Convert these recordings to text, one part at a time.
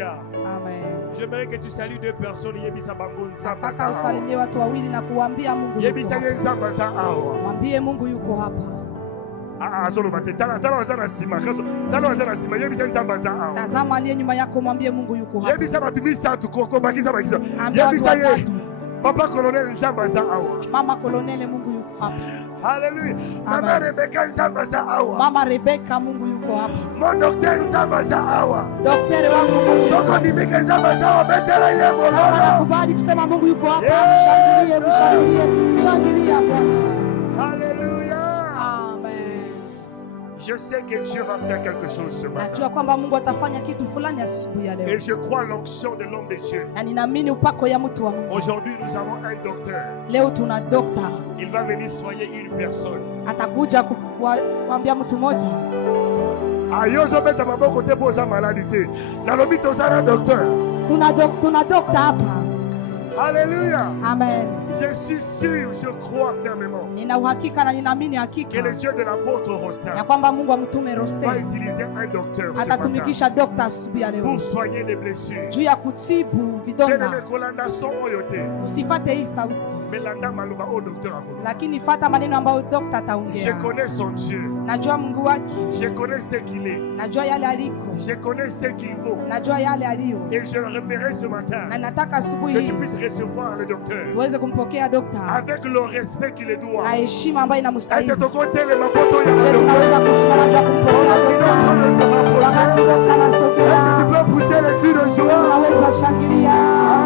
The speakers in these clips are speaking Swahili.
Alléluia. Amen. J'aimerais que tu salues deux personnes. Yebisa bango nzamba Nataka usalimie watu wawili na kuambia Mungu yuko Yebisa hapa. ye nzamba za awa. Mwambie Mungu yuko hapa. Solo bate tala wazana sima. Tala wazana sima. Yebisa nzamba za awa. Tazama aliye nyuma yako, mwambie Mungu yuko hapa. Yebisa batu misatu koko bakisa. Ambia Yebisa watu ye watatu. Papa Colonel nzamba za awa. Mama Kolonele, Mungu yuko hapa. Hallelujah. Mama Rebecca nzamba za awa. Mama Rebecca, Mungu yuko hapa. Mon docteur nzamba za awa. Daktari wangu Mungu. Soko nimeke nzamba za awa. Betela ye Kama molona. nakubali kusema Mungu yuko hapa, Yeah. mshangilie, shangilia Bwana. Hallelujah. Amen. Je sais que Dieu va faire quelque chose ce matin. Najua kwamba Mungu atafanya kitu fulani asubuhi ya Et leo. je crois l'onction de l'homme de Dieu. Na ninaamini upako ya mtu wa Mungu. Aujourd'hui, nous avons un docteur. Leo tuna dokta Il va venir soigner une personne. atakuja kuambia mtu mmoja. Ayozo beta maboko te poza maladie. Nalobi tozana docteur. Tuna dokta hapa. Alléluia. Amen. Je suis sûr, je crois fermement Nina uhakika na ninaamini que hakika le Dieu de l'apôtre ya Rostin kwamba Mungu wa mtume va Roste utiliser un docteur ce matin atatumikisha dokta asubuhi ya leo pour soigner les blessures. juu ya kutibu Je ne vidonda. me kolanda son oyote. Usifate hii sauti, Mais landa maloba au docteur akolo. lakini fata maneno ambayo dokta Je ataongea. connais son Dieu. Najua Mungu wake, Je connais ce qu'il est. najua yale aliko, Je connais ce qu'il vaut. najua yale aliyo, Et je remettrai ce matin na nataka asubuhi que hii tu puisses recevoir le docteur tuweze kumpokea dokta avec le respect qu'il est doit. na heshima ambayo Et c'est inamstahili. au côté les mapoto ya Je, docteur. tunaweza kusimama juu ya kumpokea Il est en train dokta de se wakati rapprocher. dokta Est-ce que tu anasogea. peux pousser les cris de joie? Unaweza shangilia.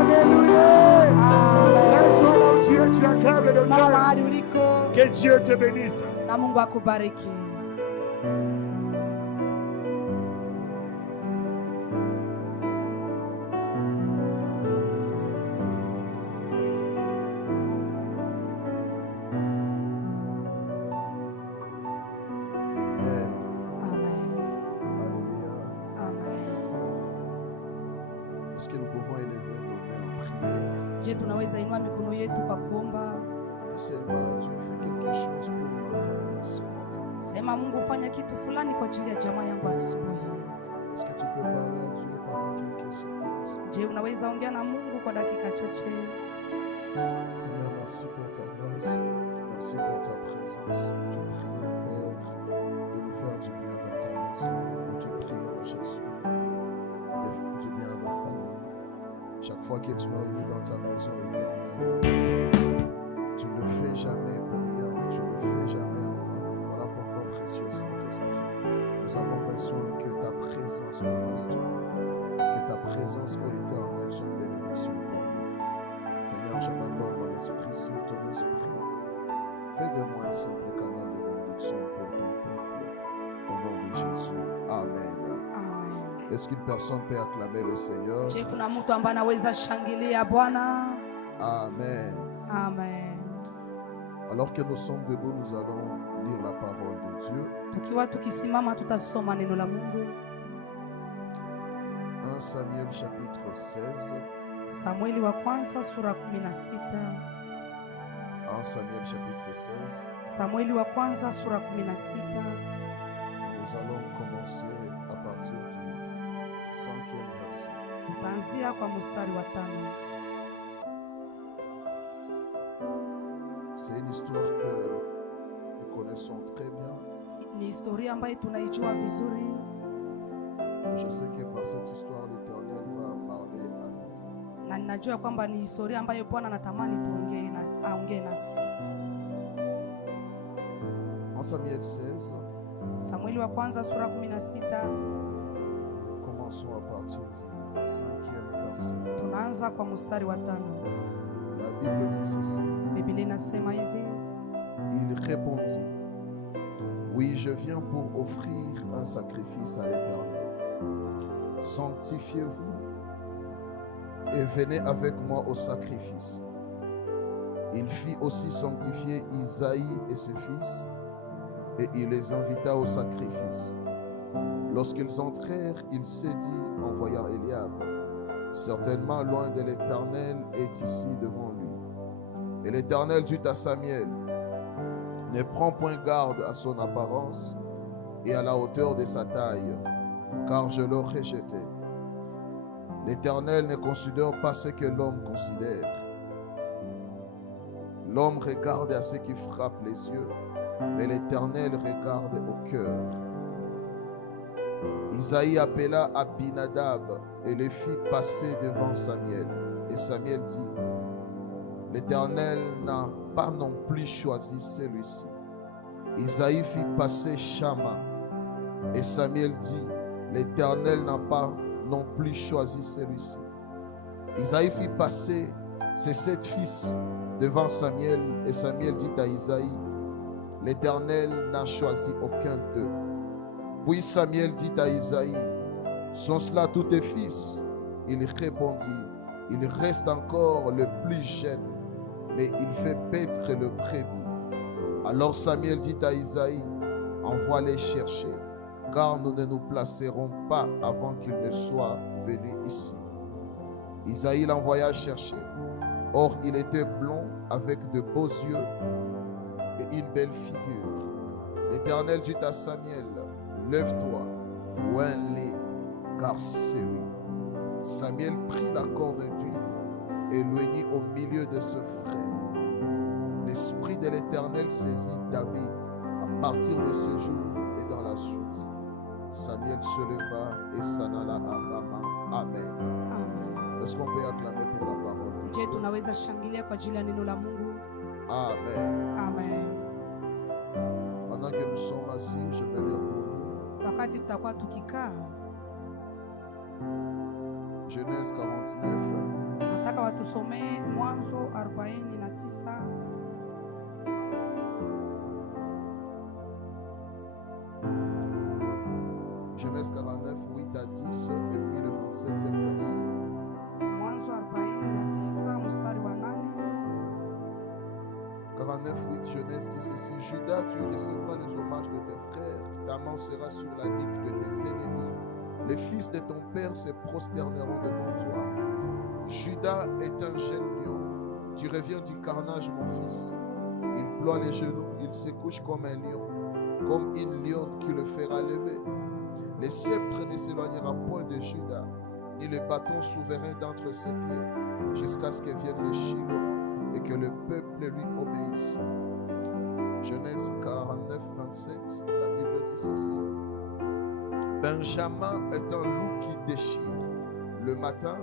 Alléluia. Amen. Lève-toi mon Dieu, tu acclames le Simama docteur. mahali uliko Que Dieu te bénisse. na Mungu akubariki. Amen. Amen. Alléluia. Amen. Est-ce que nous pouvons élever nos mains en prière? Je, tunaweza inua mikono yetu kwa kuomba. Que Seigneur, Dieu fait quelque chose pour ma famille ce matin. Sema Mungu fanya kitu fulani kwa ajili ya jamaa yangu asubuhi. Est-ce que tu peux parler à Dieu pendant quelques secondes? Je, unaweza ongea na Mungu kwa dakika chache. Seigneur, merci pour ta grâce. Merci pour ta présence. Nous te prions, Père, de nous faire du bien dans ta maison. Nous te prions, Jésus, de faire du bien à nos familles. Chaque fois que tu m'as mis dans ta maison éternelle, tu ne le fais jamais pour rien. Tu ne le fais jamais en vain. Voilà pourquoi, précieux Saint-Esprit, nous avons besoin que ta présence nous fasse du bien. Que ta présence, ô Éternel, soit une bénédiction pour nous. Seigneur, j'abandonne mon esprit sur ton esprit. Fais de moi un simple canal de bénédiction pour ton peuple. Au nom de Jésus. Amen. Amen. Est-ce qu'une personne peut acclamer le Seigneur? Je, kuna mtu ambaye anaweza shangilia Bwana? Amen. Amen. Alors que nous sommes debout, nous allons lire la parole de Dieu. Tukiwa tukisimama tutasoma neno la Mungu. 1 Samuel chapitre 16. Samueli wa kwanza sura 16. 1 Samuel chapitre 16. Samueli wa kwanza sura 16. Nous allons commencer à partir du 5e verset. Tutaanzia kwa mstari wa 5. C'est une histoire que nous connaissons très bien. Ni historia ambayo tunaijua vizuri, Je sais que par cette histoire, l'Éternel va parler à nous. na ninajua kwamba ni historia ambayo Bwana anatamani aongee nasi. 1 Samuel 16, Samueli wa kwanza sura 16. commençons à partir du 5e verset. Tunaanza kwa mstari wa 5. La Bible dit ceci. Biblia inasema hivi: Il répondit, oui, je viens pour offrir un sacrifice à l'Éternel. Sanctifiez-vous et venez avec moi au sacrifice. Il fit aussi sanctifier Isaïe et ses fils, et il les invita au sacrifice. Lorsqu'ils entrèrent, il s'est dit en voyant Eliab, certainement loin de l'Éternel est ici devant lui. Et l'Éternel dit à Samuel, ne prends point garde à son apparence et à la hauteur de sa taille, car je l'aurai rejeté. L'Éternel ne considère pas ce que l'homme considère. L'homme regarde à ce qui frappe les yeux, mais l'Éternel regarde au cœur. Isaïe appela Abinadab et le fit passer devant Samuel. Et Samuel dit, l'Éternel n'a pas non plus choisi celui-ci. Isaïe fit passer Shama. Et Samuel dit, l'Éternel n'a pas non plus choisi celui-ci. Isaïe fit passer ses 7 fils devant Samuel. Et Samuel dit à Isaïe, l'Éternel n'a choisi aucun d'eux. Puis Samuel dit à Isaïe, sont cela tous tes fils? Il répondit, il reste encore le plus jeune, mais il fait paître le brebis. Alors Samuel dit à Isaïe, envoie-les chercher, car nous ne nous placerons pas avant qu'il ne soit venu ici. Isaïe l'envoya chercher. Or, il était blond, avec de beaux yeux et une belle figure. L'Éternel dit à Samuel, lève-toi, oins-les, car c'est lui. Samuel prit la corne d'huile et l'oignit au milieu de ce frère. L'Esprit de l'Éternel saisit David à partir de ce jour et dans la suite. Samuel se leva et s'en alla à Rama. Amen. Amen. Est-ce qu'on peut acclamer pour la parole de Je Dieu? tunaweza shangilia kwa ajili ya neno la Mungu. Amen. Amen. Pendant que nous sommes assis, je vais lire pour nous Wakati tutakuwa tukikaa, Genèse 49, nataka watusomee Mwanzo 49. Genèse 49, 8 à 10, et puis le 27e verset. Mwanzo 49 mstari wa 8. 49, 8, Genèse dit ceci, Judas, tu recevras les hommages de tes frères, ta main sera sur la nuque de tes ennemis, les fils de ton père se prosterneront devant toi. Judas est un jeune lion, tu reviens du carnage mon fils, il ploie les genoux, il se couche comme un lion, comme une lionne qui le fera lever. Le sceptre ne s'éloignera point de Judas, ni le bâton souverain d'entre ses pieds, jusqu'à ce que vienne le Shiloh et que le peuple lui obéisse. Genèse 49, 27, la Bible dit ceci. Benjamin est un loup qui déchire. Le matin,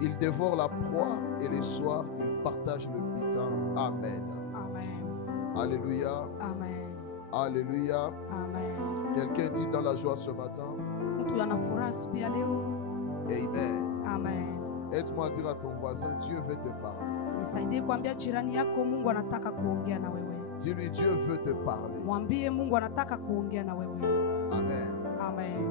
il dévore la proie et le soir, il partage le butin. Amen. Amen. Alléluia. Amen. Alléluia. Amen. Quelqu'un dit dans la joie ce matin. Mtu ana furaha siku ya leo. Amen. Amen. Aide-moi à dire à ton voisin, Dieu veut te parler. Nisaidie kuambia jirani yako Mungu anataka kuongea na wewe. Dis-lui, Dieu veut te parler. Mwambie Mungu anataka kuongea na wewe. Amen. Amen.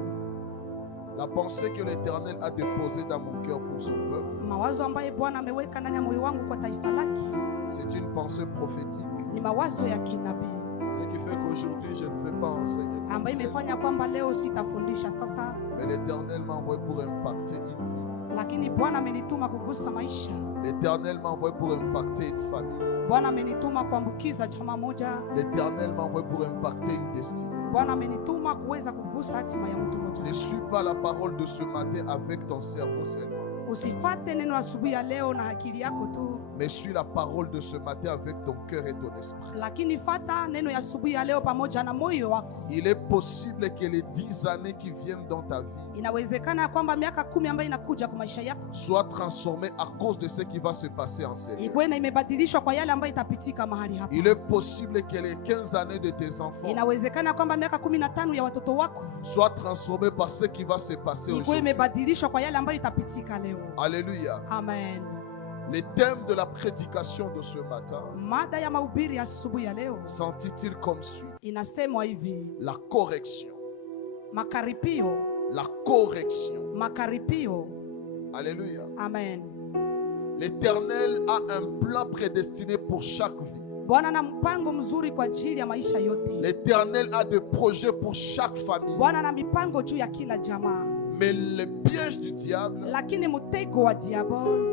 La pensée que l'Éternel a déposée dans mon cœur pour son peuple, Mawazo ambayo Bwana ameweka ndani ya moyo wangu kwa taifa lake c'est une pensée prophétique. ni mawazo ya kinabii Ce qui fait qu'aujourd'hui, je ne vais pas enseigner. comme ambayo tel. imefanya kwamba leo sitafundisha sasa, Mais l'Éternel m'a envoyé pour impacter une vie. lakini Bwana amenituma kugusa maisha. L'Éternel m'a envoyé pour impacter une famille. Bwana amenituma kuambukiza jamaa moja. L'Éternel m'a envoyé pour impacter une destinée. Bwana amenituma kuweza kugusa hatima ya mtu mmoja. Ne suis pas la parole de ce matin avec ton cerveau seulement, Usifate neno asubuhi ya leo na akili yako tu, mais suis la parole de ce matin avec ton cœur et ton esprit. lakini fata neno ya asubuhi ya leo pamoja na moyo wako. Il est possible que les 10 années qui viennent dans ta vie Inawezekana kwamba miaka 10 ambayo inakuja kwa maisha yako soient transformées à cause de ce qui va se passer en ces lieux. ikuwe na imebadilishwa kwa yale ambayo itapitika mahali hapa. Il est possible que les 15 années de tes enfants Inawezekana kwamba miaka 15 ya watoto wako soient transformées par ce qui va se passer ikuwe aujourd'hui. imebadilishwa kwa yale ambayo itapitika leo. Alléluia. Amen. Le thème de la prédication de ce matin Mada ya mahubiri ya asubuhi ya leo s'intitule comme suit: inasemwa hivi: la correction. makaripio, La correction. makaripio. Alléluia. Amen. L'Éternel a un plan prédestiné pour chaque vie. Bwana ana mpango mzuri kwa ajili ya maisha yote. L'Éternel a des projets pour chaque famille. Bwana ana mipango juu ya kila jamaa, Mais le piège du diable, lakini mtego wa diaboli,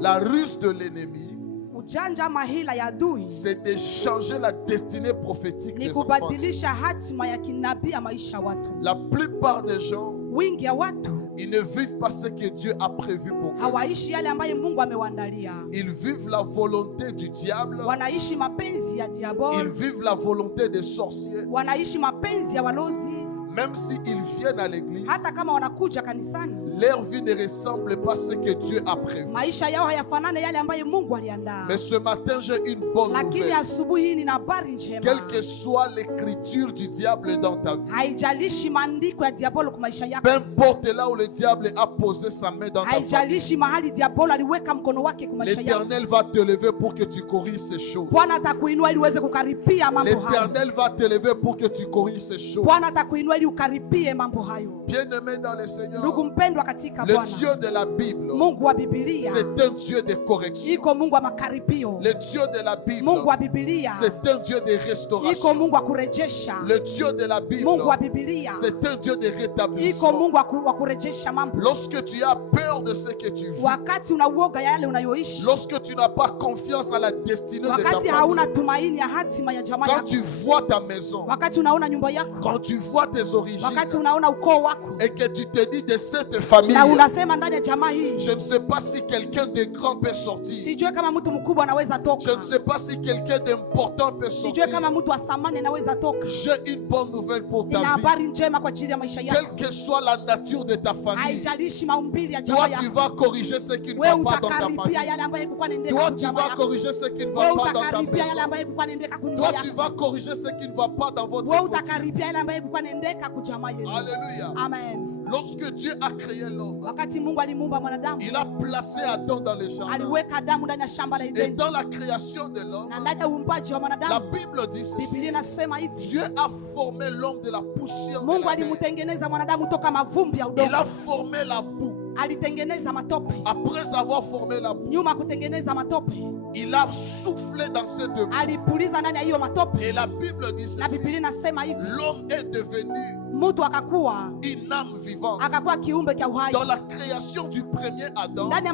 la ruse de l'ennemi, ujanja mahila ya adui c'est de changer la destinée prophétique ni des enfants. kubadilisha hatima ya kinabii ya maisha ya watu. La plupart des gens Wingi ya watu Ils ne vivent pas ce que Dieu a prévu pour eux. hawaishi yale ambayo Mungu amewaandalia. Ils vivent la volonté du diable. Wanaishi mapenzi ya Ils diaboli, vivent la volonté des sorciers. wanaishi mapenzi ya walozi. Même s'ils viennent à l'église, Hata kama wanakuja kanisani, leur vie ne ressemble pas à ce que Dieu a prévu. maisha yao hayafanane yale ambayo Mungu aliandaa. Mais ce matin, j'ai une bonne Lakini nouvelle. asubuhi hii nina habari njema. Quelle que soit l'écriture du diable dans ta vie, Haijalishi maandiko ya diabolo kwa maisha yako, peu importe là où le diable a posé sa main dans ta famille, haijalishi mahali diabolo aliweka mkono wake kwa maisha yako, l'Éternel va te lever pour que tu corriges ces choses. Bwana atakuinua ili uweze kukaripia mambo hayo. L'Éternel va te lever pour que tu corriges ces choses. Bwana atakuinua ili ukaripie mambo hayo. Bien-aimé dans le Seigneur, Ndugu mpendwa katika le Bwana, Dieu de la Bible, Mungu wa Biblia c'est un Dieu de correction. iko Mungu wa makaripio. Le Dieu de la Bible, Mungu wa Biblia c'est un Dieu de iko restauration. Mungu wa kurejesha. Le Dieu de la Bible, Mungu wa Biblia c'est un Dieu de iko rétablissement. Mungu wa kurejesha mambo. Lorsque tu as peur de ce que tu vis, Wakati una uoga ya yale unayoishi, lorsque tu n'as pas confiance à la destinée de ta wakati famille, hauna tumaini ya hatima ya jamaa quand yako, tu vois ta maison, wakati unaona nyumba yako, quand tu vois tes origines, wakati unaona ukoo wako, et que tu te dis de cette famille, na unasema ndani ya jamaa hii, je ne sais pas si quelqu'un de grand peut sortir. sijue kama mtu mkubwa anaweza Je toka, ne sais pas si quelqu'un d'important peut sijue sortir. kama mtu wa thamani anaweza toka. J'ai une bonne nouvelle pour Nina ta vie. habari njema kwa ajili ya maisha yako. Quelle que soit la nature de ta famille, Haijalishi maumbili ya toi jamaa tu yako, vas corriger ce qui ne wewe va pas dans ta utakaribia famille. yale ambayo ilikuwa inaendeka Toi kwa tu jamaa vas yako. corriger ce qui ne Wewe va pas dans ta utakaribia yale maison. ambayo ilikuwa inaendeka kwa nyumba Toi yako. tu vas corriger ce qui ne va pas dans votre Wewe couple. utakaribia yale ambayo ilikuwa inaendeka kwa jamaa yenu. Alléluia. Amen. Lorsque Dieu a créé l'homme, Wakati Mungu alimuumba mwanadamu, il a placé Adam dans les jardins. aliweka Adamu ndani ya shamba la Et Edeni. dans la création de l'homme, Na ndani ya uumbaji wa la mwanadamu, Bible dit Biblia ceci. inasema hivi, Dieu a formé l'homme de la poussière de Mungu la terre. alimtengeneza mwanadamu toka mavumbi ya Il udongo. a formé la boue. Alitengeneza matope. Après avoir formé la boue, Nyuma ya kutengeneza matope, il a soufflé dans cette boue. alipuliza ndani ya hiyo matope. Et la Bible dit Na ceci. Biblia inasema hivi, L'homme est devenu mtu akakuwa une âme vivante. akakuwa kiumbe cha uhai. Dans la création du premier Adam, Ndani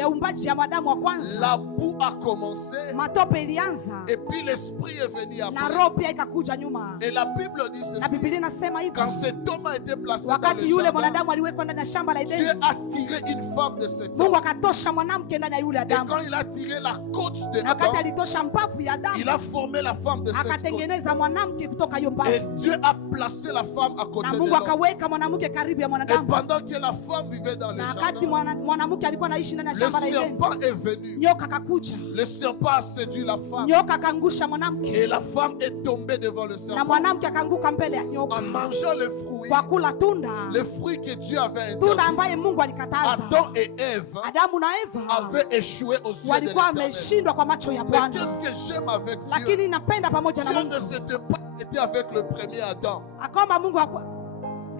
ya uumbaji ya mwanadamu wa kwanza, la boue a commencé matope ilianza et puis l'esprit est venu na après. roho pia ikakuja nyuma. Et la Bible dit Na ceci. Biblia inasema hivi, Quand cet homme a été placé dans wakati le yule jardin, mwanadamu aliwekwa ndani ya shamba la Dieu Edeni, a tiré une femme de cet Mungu homme. akatosha mwanamke ndani ya yule Et Adamu. quand il a tiré la côte de Na wakati Adam, alitosha mbavu ya il Adamu, a formé la femme de cette côte. akatengeneza mwanamke kutoka hiyo Et mbavu. Dieu a placé la femme à côté Na de Mungu l'homme. akaweka mwanamke karibu ya Et mwanadamu. pendant que la femme vivait dans le Na wakati jardin, mwanamke alikuwa anaishi ndani ya le shamba la Edeni, serpent est venu. nyoka akakuja. Le serpent a séduit la femme. Nyoka akaangusha mwanamke, Et la femme est tombée devant le na serpent. mwanamke akaanguka mbele ya nyoka En mangeant le fruit, kwa kula tunda, le fruit que Dieu avait tunda interdit, ambaye Mungu alikataza. Adam et Ève Adamu na Eva avaient échoué aux yeux de walikuwa l'Éternel. wameshindwa kwa macho ya Mais Bwana, qu'est-ce que j'aime avec Dieu? lakini napenda pamoja na Dieu Mungu ne s'était pas arrêté avec le premier Adam. kwamba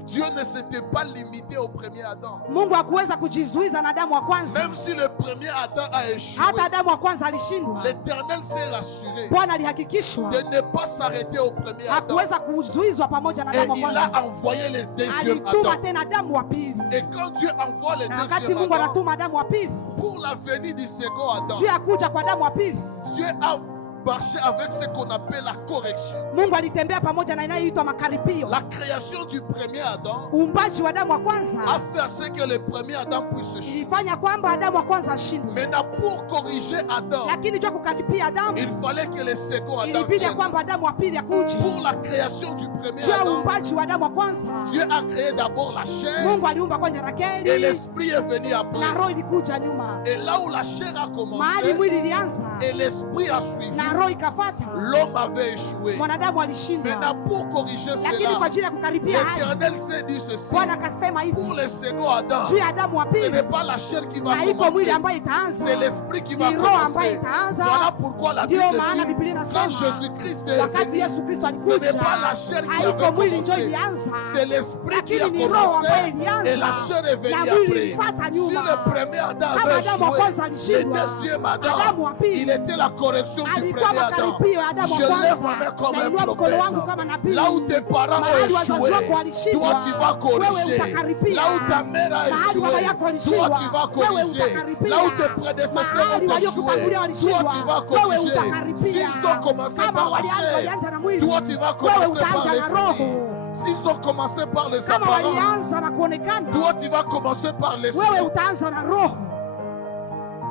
Dieu ne s'était pas limité au premier Adam. Mungu hakuweza kujizuiza na Adamu wa kwanza. Même si le premier Adam a échoué, Hata Adamu wa kwanza alishindwa, l'Éternel s'est rassuré Bwana alihakikishwa de ne pas s'arrêter au premier Adam. hakuweza kuzuizwa pamoja na Et Adamu wa il kwanza. a envoyé le deuxième Alituma Adam. tena Adamu wa pili, Et quand Dieu envoie le na wakati deuxième Mungu Adam, anatuma Adamu wa pili pour la venue du second Adam, juu ya kuja kwa Adamu wa pili, Dieu a marché avec ce qu'on appelle la correction. Mungu alitembea pamoja na inayoitwa makaripio. La création du premier Adam Uumbaji wa Adamu wa kwanza a fait à ce que le premier Adam puisse se chuter. ilifanya kwamba Adamu wa kwanza ashindwe, Maintenant, pour corriger Adam, lakini jua kukaripia Adamu il fallait que le second Adam ilibidi ya vienne. kwamba Adamu wa pili akuje. Pour la création du premier Juu ya Adam, uumbaji wa Adamu wa kwanza, Dieu a créé d'abord la chair Mungu aliumba kwanza et Rakeli l'esprit est venu na après. roho ilikuja nyuma. Et là où la chair a Mahali commencé mwili ilianza et l'esprit a suivi, na roho ikafata, l'homme avait échoué. mwanadamu alishindwa. Maintenant, pour corriger Lakini kwa cela, ajili ya kukaripia haya, l'Éternel s'est dit ceci. Bwana akasema hivi, Pour le second Adam, juu ya Adamu wa ce n'est pili pas la chair qui va haiko mwili commencer, ambayo itaanza, c'est l'esprit qui va ni roho ambayo commencer. itaanza. Voilà pourquoi la Bible Ndio maana Biblia dit, inasema quand Jésus-Christ est wakati venu, Yesu Kristo ce n'est alikuja, pas la chair qui haiko avait mwili ndio commencé, ilianza, c'est l'esprit qui a lakini ni roho ambayo commencé ilianza et la chair est venue na mwili après. ilifuata Si nyuma. le premier Adam Kama avait Adamu wa échoué, kwanza le alishindwa, deuxième Adam, Adamu wa pili il était la correction du alikuwa premier Adam. makaripio ya Adamu wa Je lève kwanza. ma main comme un Nainua mkono wangu kama prophète. nabii. Là où tes parents ont Mahali wazazi échoué, wako walishindwa, toi tu vas wewe corriger. utakaripia. Là où ta mère a Mahali baba échoué, yako toi walishindwa, tu vas wewe corriger. utakaripia. Là où tes prédécesseurs Mahali ont waliokutangulia échoué, toi walishindwa, tu vas wewe corriger. utakaripia. S'ils ont commencé Kama par la walianza na chair, mwili, toi tu vas wewe commencer par utaanza na l'esprit. roho. S'ils ont commencé par les kama walianza apparences, na kuonekana, toi tu vas commencer par l'esprit. wewe utaanza na roho.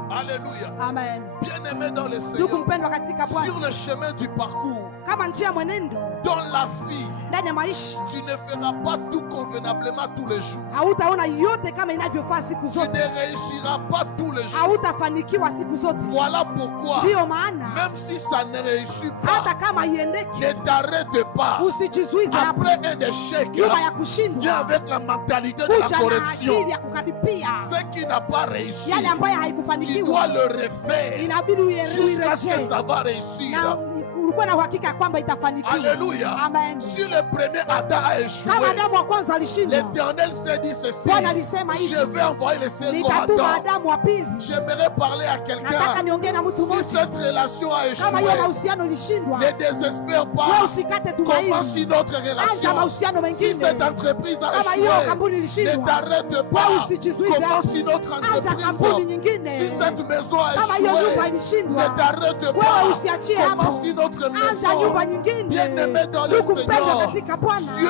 Alléluia. Amen. Bien-aimé dans le Ndugu Seigneur, mpendwa katika Bwana, sur le chemin du parcours, kama njia mwenendo dans la vie, ndani ya maisha, tu ne feras pas tout convenablement tous les jours. hautaona yote kama inavyofaa siku Tu zote, ne réussiras pas tous les jours. hautafanikiwa siku zote. Voilà pourquoi, Ndiyo maana même si ça ne réussit pas, hata kama iendeki, ne t'arrête pas. usijizuize hapo. Après un échec, Nyuma ya viens kushindwa, avec la mentalité de la kuja na correction. akili ya kukaripia Ce qui n'a pas réussi, yale ambayo tu dois haikufanikiwa, le refaire inabidi jusqu'à ce que uirejee, ça va réussir. na ulikuwa na uhakika kwamba itafanikiwa. Alléluia. Amen. Si le premier Adam a échoué, Kama Adamu wa kwanza alishindwa, l'Éternel s'est dit ceci: Bwana alisema hivi, je vais envoyer le second nitatuma Adam. Adamu wa pili. J'aimerais parler à Nataka quelqu'un. niongee na mtu Si mmoja, cette relation a kama hiyo échoué, mahusiano ilishindwa, ne désespère wewe pas. usikate Commence tumaini, une autre anza relation. mahusiano Si mengine. cette entreprise a Kama hiyo kampuni échoué, ne ilishindwa, t'arrête pas. wewe usijizuize Commence hapo, une autre anza kampuni entreprise. nyingine. Si cette maison a Kama hiyo nyumba échoué, ilishindwa, ne t'arrête wewe pas. usiachie hapo, Commence une autre anza nyumba maison. nyingine. Bien-aimé dans le Ndugu mpendwa Seigneur, katika Bwana, Dieu,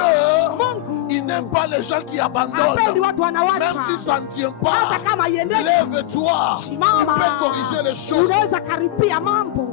Mungu il n'aime pas les gens qui abandonnent. hapendi watu Même wanawacha, si ça ne tient pas, hata kama iendeki. lève-toi. Tu Simama, peux corriger les choses. unaweza karipia mambo.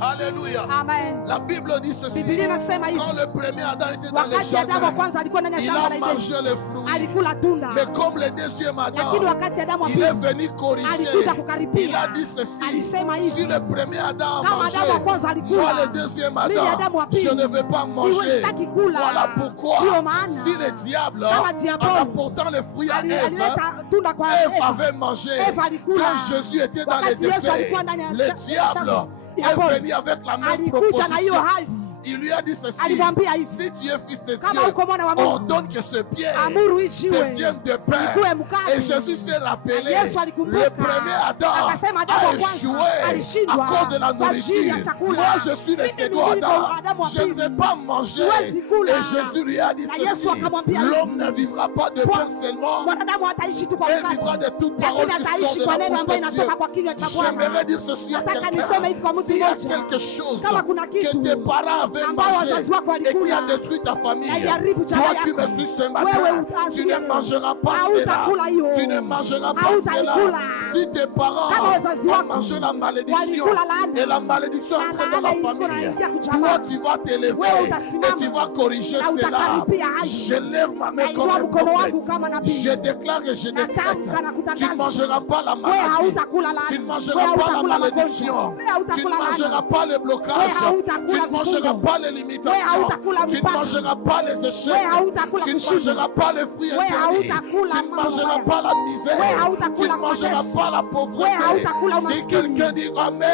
Alléluia. Amen. La Bible dit ceci: Biblia inasema hivi, quand le premier Adam était dans le wakati Adamu wa jardin, kwanza alikuwa ndani ya il shamba la a Edeni, mangé les fruits. alikula tunda, Mais comme le deuxième Adam, lakini wakati Adamu wa il est pili venu corriger. alikuja Il kukaripia, a dit ceci: alisema hivi, si le premier Adam a kama mangé, Adamu wa kwanza alikula, moi le deuxième mimi Adam, Adamu wa pili je ne vais pas manger. siwezi kula. Voilà pourquoi, Ndiyo maana, si le diable, kama en diabolo, apportant les fruits à Ève, alileta tunda kwa Ève Eva. avait mangé. Eva alikula. Quand Jésus était dans les Wakati Yesu déserts, alikuwa ndani ya le diable shamba, est diabolo venu avec la même alikuja na hiyo proposition. hali, Il lui a dit ceci: alimwambia hivi, si tu es fils de kama Dieu, uko mwana wa Mungu, ordonne que ce pierre amuru hii jiwe devienne de pain. ikuwe mkate. Et Jésus s'est rappelé, Yesu alikumbuka, le premier Adam akasema Adamu a wa kwanza échoué alishindwa à cause de la kwa ajili ya nourriture. chakula. Moi, je suis le Mimi second niko Adam. Adamu wa Je ne pili, vais pas manger. siwezi kula. Et Jésus lui a dit Na ceci: Yesu akamwambia hivi, l'homme ne vivra pas de pain seulement, mwanadamu hataishi tu kwa mais vivra mkate, de toute parole lakini qui sort ataishi de kwa la neno bouche ambayo de inatoka Dieu. kwa kinywa cha Bwana. J'aimerais dire ceci à Nataka niseme quelqu'un: hivi kwa mtu s'il y a mmoja, quelque chose kama kuna que kitu tes parents avaient ambayo mangé wazazi wako et qui a walikula détruit ta famille, na iharibu toi jamaa qui yako, me suis ce wewe matin, utazuia tu ne leo. mangeras pas cela. Hautakula hiyo. Tu ne mangeras pas cela. Hautaikula. Si tes parents Kama wazazi ont wako mangé la malédiction walikula laana, et la malédiction na entre dans la laana ilikuwa famille, inaingia toi kujamaa, tu vas t'élever wewe et utasimama tu vas corriger na cela. utakaripia hayo. Je lève ma main Nainua comme un mkono wangu prophète. kama nabii. Je déclare et je décrète: Natamka na tu kutangaza, ne mangeras pas la wewe maladie. hautakula laana, Tu ne wewe mangeras pas la hautakula malédiction. magonjwa, wewe Tu ne hautakula mangeras laana, pas les wewe blocages. hautakula Tu ne mangeras vifungo, pas les wewe limitations. hautakula Tu ne mipaka, mangeras pas les wewe échecs. hautakula Tu ne kushindwa, mangeras pas les fruits wewe interdits. hautakula Tu ne mambo mangeras mabaya, pas la misère. wewe Tu hautakula ne mangeras mateso, pas la wewe pauvreté. hautakula Si umaskini. quelqu'un dit Amen.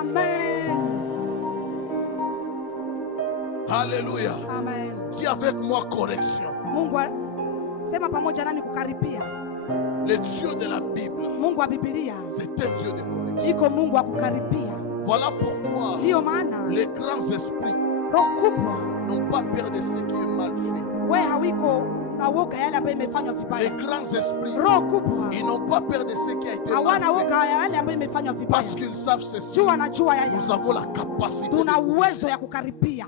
Amen. Alléluia. Amen. Dis avec moi correction. Mungu sema pamoja nami kukaripia. Le Dieu de la Bible, Mungu wa Biblia c'est un Dieu de correction. iko Mungu wa kukaripia. Voilà pourquoi Ndiyo maana les grands esprits roho kubwa, n'ont pas peur de ce qui est mal fait. wewe hawiko na woga yale ambayo imefanywa Les vibaya. grands esprits, Roho kubwa ils n'ont pas peur de ce qui a été mal hawana fait. woga ya yale ambayo imefanywa vibaya. Parce qu'ils savent ceci. Juu wanajua yaya, Nous avons la capacité de tuna corriger. uwezo ya kukaripia.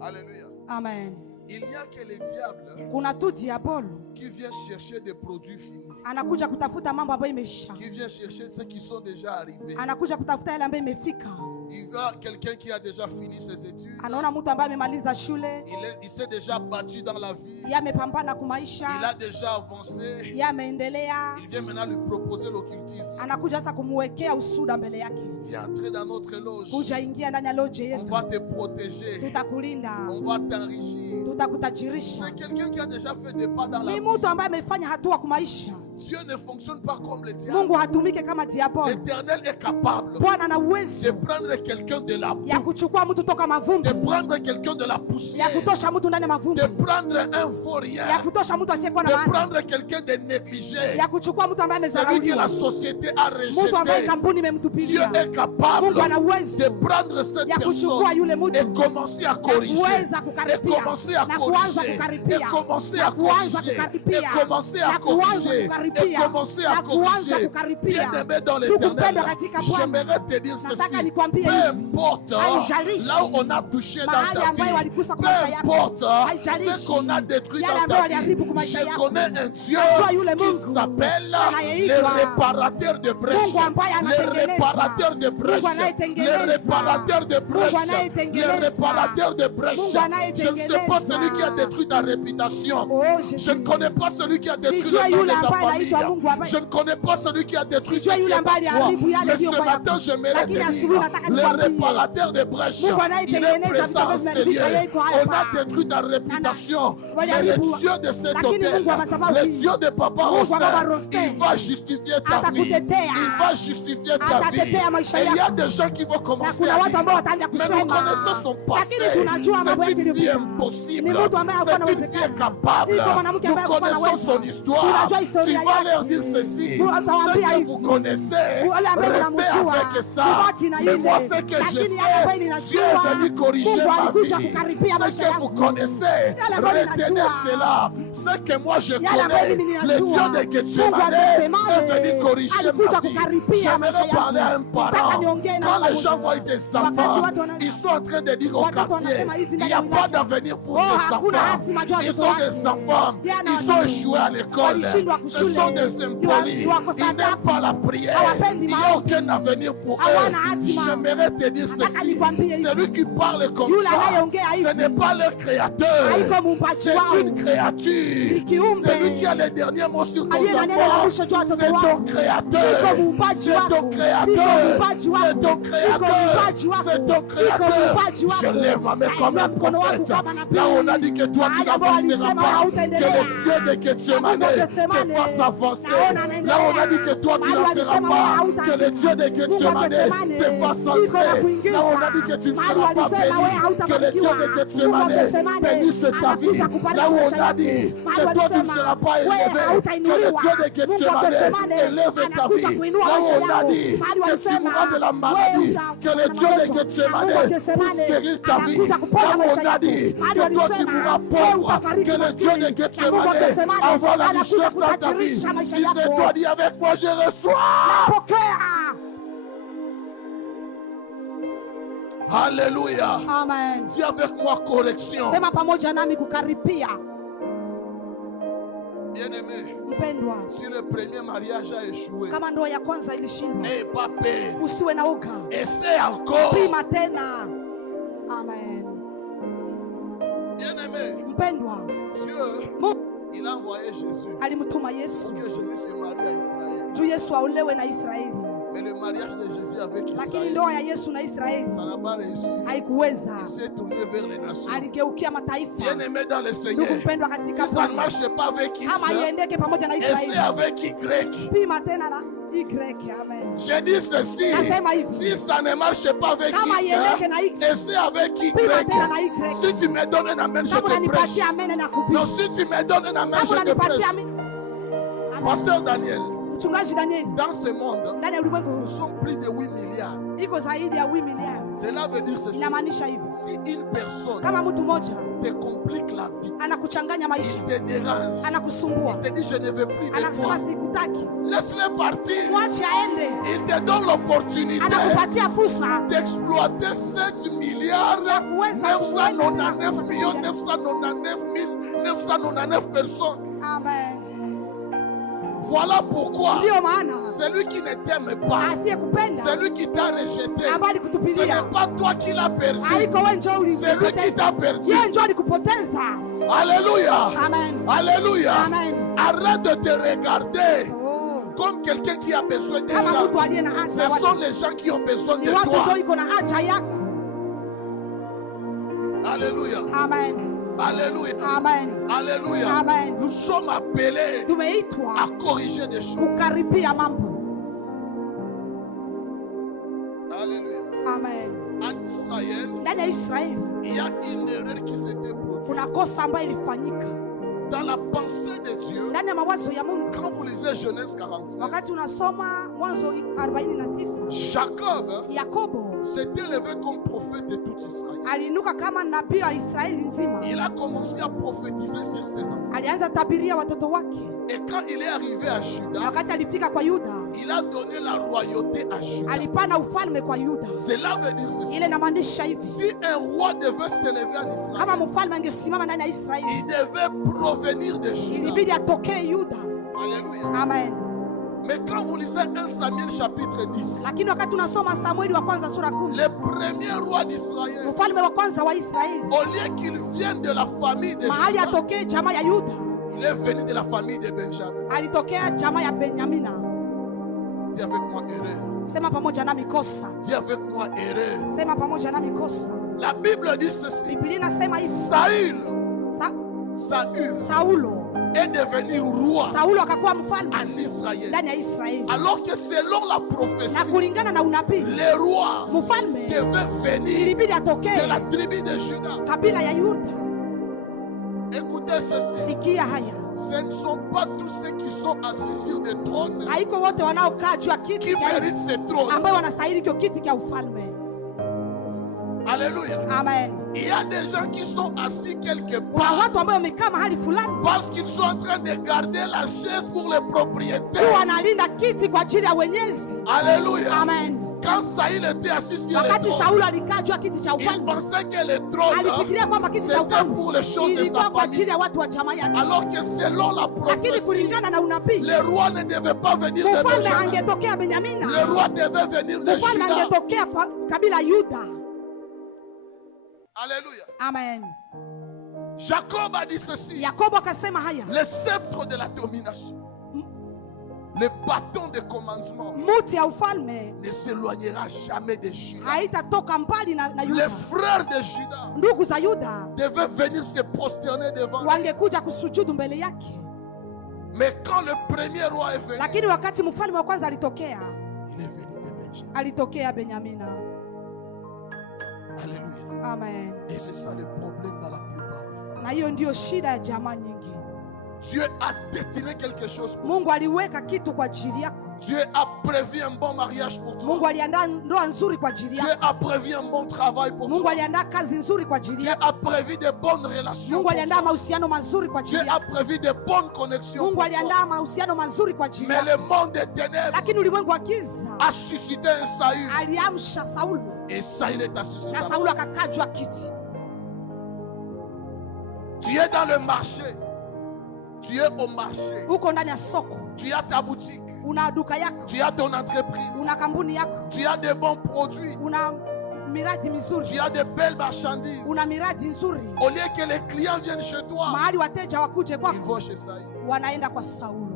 Alléluia. Amen. Il n'y a que les diables Kuna tu diabolo qui viennent chercher des produits finis, anakuja kutafuta mambo ambayo imeisha, qui viennent chercher ceux qui sont déjà arrivés. anakuja kutafuta yale ambayo imefika. Il voit quelqu'un qui a déjà fini ses études. Anaona mtu ambaye amemaliza shule, Il s'est déjà battu dans la vie. yeye amepambana Il kumaisha, a déjà avancé. yeye ameendelea, Il vient maintenant lui proposer l'occultisme. anakuja sasa kumwekea usuda mbele yake. Viens entrer dans notre loge. Kuja ingia ndani ya loje On yetu, va te protéger. tutakulinda, On va t'enrichir. tutakutajirisha. C'est quelqu'un qui a déjà fait des pas dans la Ni vie. mtu ambaye amefanya hatua kumaisha. Dieu ne fonctionne pas comme le diable. Mungu hatumike kama diabolo. L'Éternel est capable Bwana ana de uwezo prendre quelqu'un de la ya boue, kuchukua mtu toka mavumbi, de prendre quelqu'un de la ya poussière, kutosha mtu ndani ya mavumbi, de prendre un vaurien, ya kutosha mtu asiyekuwa na de maana, prendre quelqu'un de négligé, ya kuchukua mtu ambaye celui que la amezarauliwa, société a mtu ambaye rejeté. kampuni Dieu imemtupilia. est capable Mungu ana uwezo de prendre cette ya kuchukua personne yule mtu et commencer à corriger, kuweza et kukaripia commencer à na kuanza corriger, et kukaripia commencer na à kuanza corriger, kukaripia et commencer à na kuanza corriger, kukaripia commencer à na kuanza corriger. kukaripia. Bien-aimé dans Ndugu l'éternel, mpendwa katika Bwana, j'aimerais te dire nataka ceci. nikwambie Peu hivi. importe Haijalishi là où on a touché dans mahali ta ambayo vie, waligusa kwa peu maisha yako. importe ce Haijalishi qu'on a détruit yale dans ambayo ta vie, waliharibu kwa maisha je yako. connais un Dieu Najua yule qui Mungu s'appelle le anayeitwa réparateur de brèches, Mungu ambaye le anatengeneza. réparateur de brèches, Mungu le anayetengeneza. réparateur de brèches, Mungu le anayetengeneza. réparateur de brèches. Mungu Je ne sais pas anayetengeneza. celui qui a détruit ta réputation. Oh, Je ne connais pas celui qui a détruit Sijua le nom yule de ta ambaye famille. anaitwa Mungu ambaye- Je ne connais pas celui qui a détruit ce Sijua qui yule est ambaye en toi. aliharibu yale Mais yaliyokuwa ce matin, yako. j'aimerais te Lakini dire, asubuhi nataka le nikwambie, réparateur de brèches, Mungu il est anayetengeneza présent vitu en ambavyo Seigneur. vimeharibika, yeye On hapa. a détruit ta réputation. Mais le waliharibu. Dieu de cet Lakini hôtel, Mungu wa madhabahu le hii, Dieu de Papa Mungu wa Baba Roster, Roster, il va justifier ta vie. atakutetea. Il va justifier ta vie. Atatetea maisha Et il y a yako. des gens qui vont Na commencer kuna à watu dire, ambao wataanza mais nous kusema, connaissons son passé. lakini tunajua mambo C'est yake une vie ilivyokuwa. impossible. Ni mtu ambaye hakuwa na C'est une fille uwezekano. incapable. Iko mwanamke Nous ambaye hakuwa na connaissons uwezo. son histoire. Tunajua Tu historia vas yake. leur dire ceci. Utawaambia Ce que hivi. vous connaissez, Wale ambao restez mnamjua, avec ça. kubaki na Mais yule. moi, ce que je Lakini yale ambayo sais, ninajua, Dieu est venu corriger Mungu ma alikuja vie. kukaripia Ce maisha que yangu. vous connaissez, Yale ambayo retenez ninajua. cela. Ce que moi je Yale ambayo connais, mimi le ninajua. Dieu de Mungu Gethsemane Gethsemane est venu corriger alikuja ma vie. kukaripia maisha J'aimerais parler à un yangu. parent. Nataka niongee na Quand baba les gens mmoja. voient des Wakati enfants, watu wana- ils sont en train de dire au Watoto quartier, wanasema hivi il ndani n'y ya a wilaya. pas d'avenir pour Oh, ces hakuna enfants. hatima juu ya Ils watoto sont wake. des enfants. Yeye ana Ils ont watoto. échoué à l'école. Walishindwa Ce shule. sont des impolis. Ni wako Ils n'aiment pas la prière. Hawapendi Il n'y a maombi. aucun avenir pour Hawana eux. hatima. J'aimerais te dire Nataka ceci. nikwambie hivi. Celui qui parle comme Yule ça, anayeongea hivi. ce n'est pas leur créateur. Haiko muumbaji C'est wao. une créature. Ni kiumbe. C'est lui qui a les derniers mots sur ton Aliye na neno la enfant. mwisho juu ya watoto C'est ton wako. créateur. Iko muumbaji C'est wako. ton créateur. Iko muumbaji wako. C'est ton Iko créateur. muumbaji wako. C'est ton Iko créateur. muumbaji wako. Je lève ma main comme Nainua un mkono wangu prophète. kama nabii. Là on a dit que toi tu Mahali ambao n'avanceras walisema pas. Que hautaendelea. le Dieu de Gethsemane Mungu wa Gethsemane. te fasse avancer. Naona anaendelea. Là on a dit que toi tu Mahali n'en feras walisema wewe pas. hautafika. Que le Dieu de Mungu wa Gethsemane Gethsemane te fasse iko na entrer. kuingiza. Là on a dit que tu ne Mahali seras pas walisema wewe béni. Que le Dieu hautafanikiwa. de Mungu wa Gethsemane Gethsemane bénisse ta vie. anakuja kubariki Là où maisha on a yako. dit Mahali que toi tu ne walisema seras pas wewe élevé. Que le hautainuliwa. Dieu de Mungu wa Gethsemane Gethsemane élève ta anakuja vie. kuinua Là où maisha on a yako. dit Mahali que tu walisema mourras de la wewe maladie. Que le Dieu de magonjwa. Gethsemane Mungu wa puisse Gethsemane guérir ta vie. anakuja kuponya Là où maisha on a yako. dit Mahali que toi tu walisema mourras wewe pauvre. utafariki Que le Dieu maskini. de Na Mungu wa Gethsemane Gethsemane envoie la anakuja richesse dans ta vie. kutajirisha maisha Si c'est yako. toi, dis avec moi, je reçois. Pokea. Alléluia. Amen. Dis avec moi correction. Sema pamoja nami kukaripia. Bien-aimé, Mpendwa, si le premier mariage a échoué, kama ndoa ya kwanza ilishindwa, n'aie pas peur. usiwe na uga. Essaie encore. Pima tena. Amen. Bien-aimé, Mpendwa, Dieu, Mungu il a envoyé Jésus. alimtuma Yesu Que Jésus se marie à Israël. juu Yesu aolewe na Israeli, Mais le mariage de Jésus avec lakini Israël, ndoa ya Yesu na Israeli ça n'a pas réussi. haikuweza. Il s'est tourné vers les nations. Aligeukia mataifa. Bien-aimé dans le Seigneur, Ndugu mpendwa si katika ça ne Bwana, marche pas avec X, kama iendeke pamoja na essaie Israeli, avec Y. pima tena na Y. Amen. J'ai dit ceci, Nasema hivi. si ça ne marche pas avec Kama X, iendeke na X, essaie avec Y. pima tena na Y. Si tu me donnes un amen, je Kama te prêche. unanipatia amen na kubii. Non, si tu me donnes un amen, Kama je te unanipatia prêche. amen. Amen. Pasteur Daniel, Mchungaji Danieli, dans ce monde, ndani ya ulimwengu nous huu sommes plus de 8 milliards. iko zaidi ya 8 milioni. Cela veut dire ceci. Inamaanisha hivi, Si une personne kama mtu mmoja te complique la vie, anakuchanganya maisha, te dérange, anakusumbua, il te dit je ne veux plus de anasema toi, sikutaki, laisse-le partir. mwache aende. Il te donne l'opportunité Anakupatia fursa d'exploiter 7 milliards kuweza 999 millions 999 personnes. Amen. Voilà pourquoi Ndio maana celui qui ne t'aime pas, asiyekupenda celui qui t'a rejeté, ambaye ce alikutupilia n'est pas toi qui l'as perdu, haiko wewe, njoo c'est lui qui ulikupoteza, t'a perdu. yeye njoo alikupoteza. Alléluia. Amen. Alléluia. Amen. Arrête de te regarder Oh. comme quelqu'un qui a besoin de Kama gens. mtu aliye na haja ya Ce sont watu, les gens qui ont besoin ni de watu toi. njoo iko na haja yako. Alléluia. Amen. Alléluia. Amen. Alléluia. Amen. Nous sommes appelés Tumeitwa à corriger des choses. kukaripia mambo. Alléluia. Amen. En Israël, Ndani ya Israeli il y a une erreur qui s'était produite. kuna kosa ambayo ilifanyika Dans la pensée de Dieu, ndani ya mawazo ya Mungu. quand vous lisez Genèse 49, Wakati unasoma Mwanzo 49, Jacob Yakobo s'est élevé comme prophète de tout Israël. aliinuka kama nabii wa Israeli nzima. Il a commencé à prophétiser sur ses enfants. Alianza tabiria watoto wake. Et quand il est arrivé à Na Juda, wakati alifika kwa Yuda, il a donné la royauté à Juda. alipana ufalme kwa Yuda. Cela veut dire ceci. Ile inamaanisha hivi, Si un roi devait s'élever en Israël, kama mfalme angesimama ndani ya Israeli, il devait provenir de Juda. ilibidi atokee Yuda. Alléluia. Amen. Mais quand vous lisez 1 Samuel chapitre 10, Lakini wakati tunasoma Samueli wa kwanza sura 10, le premier roi d'Israël, mfalme wa kwanza wa Israeli, au lieu qu'il vienne de la famille de mahali Juda, atokee jamaa ya Yuda, il est venu de la famille de Benjamin. alitokea jamaa ya Benyamina. Dis avec moi erreur. Sema pamoja nami kosa. Dis avec moi erreur. Sema pamoja nami kosa. La Bible dit ceci. Biblia inasema hivi, Saül, Saulo est devenu roi Saulo akakuwa mfalme en Israël. ndani ya Israeli, Alors que selon la na prophétie, kulingana na unabii, les rois mfalme devaient venir ilibidi de atokee la tribu de Juda. kabila ya Yuda. Écoutez ceci. Sikia haya, Ce ne sont pas tous ceux qui sont assis sur des trônes haiko wote wanaokaa juu ya qui kiti cha méritent enzi ces trônes. ambao wanastahili kio kiti cha ufalme. Alléluia. Amen. Il y a des gens qui sont assis quelque Kuna part watu ambao wamekaa mahali fulani parce qu'ils sont en train de garder la chaise pour les juu propriétaires. wanalinda kiti kwa ajili ya wenyezi. Alléluia. Amen. Quand Saül était assis sur le Wakati trône, Saulo alikaa juu ya kiti cha il ufalme, pensait que le trône alifikiria kwamba kiti cha c'était ufalme pour les choses de sa ilikuwa kwa ajili famille. ya watu wa jamaa yake, Alors que selon la lakini prophétie, kulingana na unabii, le roi ne devait pas venir de mfalme Benjamin. angetokea Benyamina, Le roi devait venir de mfalme Juda. angetokea kabila Yuda. Alléluia. Amen. Jacob a dit ceci. Yakobo akasema haya, Le sceptre de la domination, le bâton de commandement muti ya ufalme ne s'éloignera jamais de Juda. haitatoka mbali na Les Yuda. frères de Juda Ndugu za Yuda devaient venir se prosterner devant lui. wangekuja kusujudu mbele yake, Mais quand le premier roi est venu, lakini wakati mfalme wa kwanza alitokea, il est venu de Benjamin. alitokea Benyamina. Alléluia. Amen. Et c'est ça le problème dans la plupart des fois. Na hiyo ndiyo shida ya jamaa nyingi. Dieu a destiné quelque chose pour Mungu aliweka kitu kwa ajili yako. Dieu a prévu un bon mariage pour toi. Mungu aliandaa ndoa nzuri kwa ajili Dieu yako. a prévu un bon travail pour Mungu toi. aliandaa kazi nzuri kwa ajili Dieu yako. a prévu de bonnes relations Mungu pour aliandaa toi. mahusiano mazuri kwa Dieu ajili a yako. prévu de bonnes connexions Mungu pour aliandaa toi. mahusiano mazuri kwa ajili Mais yako. le monde des ténèbres Lakini ulimwengu wa giza a suscité un Saül. aliamsha Saulo, Et Saül est assis sur na la Saulo place. akakaa juu ya kiti. Tu es dans le marché. Tu es au marché. Uko ndani ya soko, Tu as ta boutique. una duka yako, Tu as ton entreprise. una kampuni yako, Tu as des bons produits. una miradi Tu mizuri, as des belles marchandises. una miradi nzuri. Au lieu que les clients viennent chez toi, Mahali wateja wakuje ils kwako, vont chez Saül. wanaenda kwa Saulo.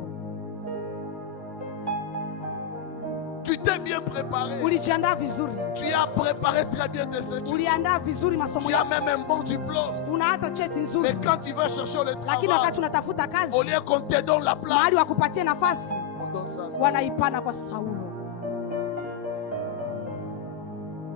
Tu t'es bien préparé. Ulijiandaa vizuri, Tu as préparé très bien tes études. uliandaa vizuri masomo Tu as yako, même un bon diplôme. una hata cheti nzuri, Mais quand tu vas chercher le lakini travail, wakati unatafuta kazi, au lieu qu'on te donne la place, mahali wakupatie nafasi, on donne ça à Saül. wanaipana kwa Saulo.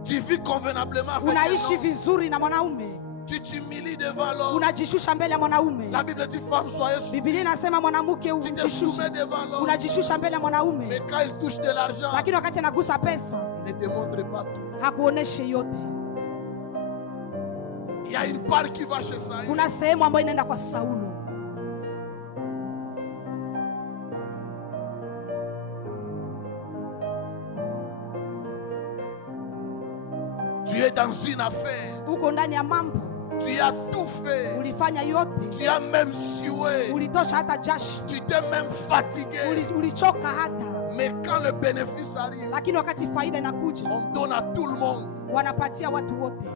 Tu vis convenablement avec Unaishi un homme. vizuri na mwanaume, Tu t'humilies devant l'homme. unajishusha mbele ya mwanaume. La Bible dit femme, soyez soumise. Biblia inasema mwanamke Tu te ujishushe, soumets devant l'homme. unajishusha mbele ya Mais mwanaume, quand il touche de l'argent, lakini wakati anagusa pesa il ne te montre pas tout. hakuoneshe yote. Il y a une part qui va chez Saül. Kuna sehemu ambayo inaenda kwa Saulo. Tu es dans une affaire. Uko ndani ya mambo, Tu as tout fait. ulifanya yote, Tu as même sué. ulitosha hata jasho, Tu t'es même fatigué. ulichoka hata, Mais quand le bénéfice arrive, lakini wakati faida inakuja, on donne à tout le monde. wanapatia watu wote.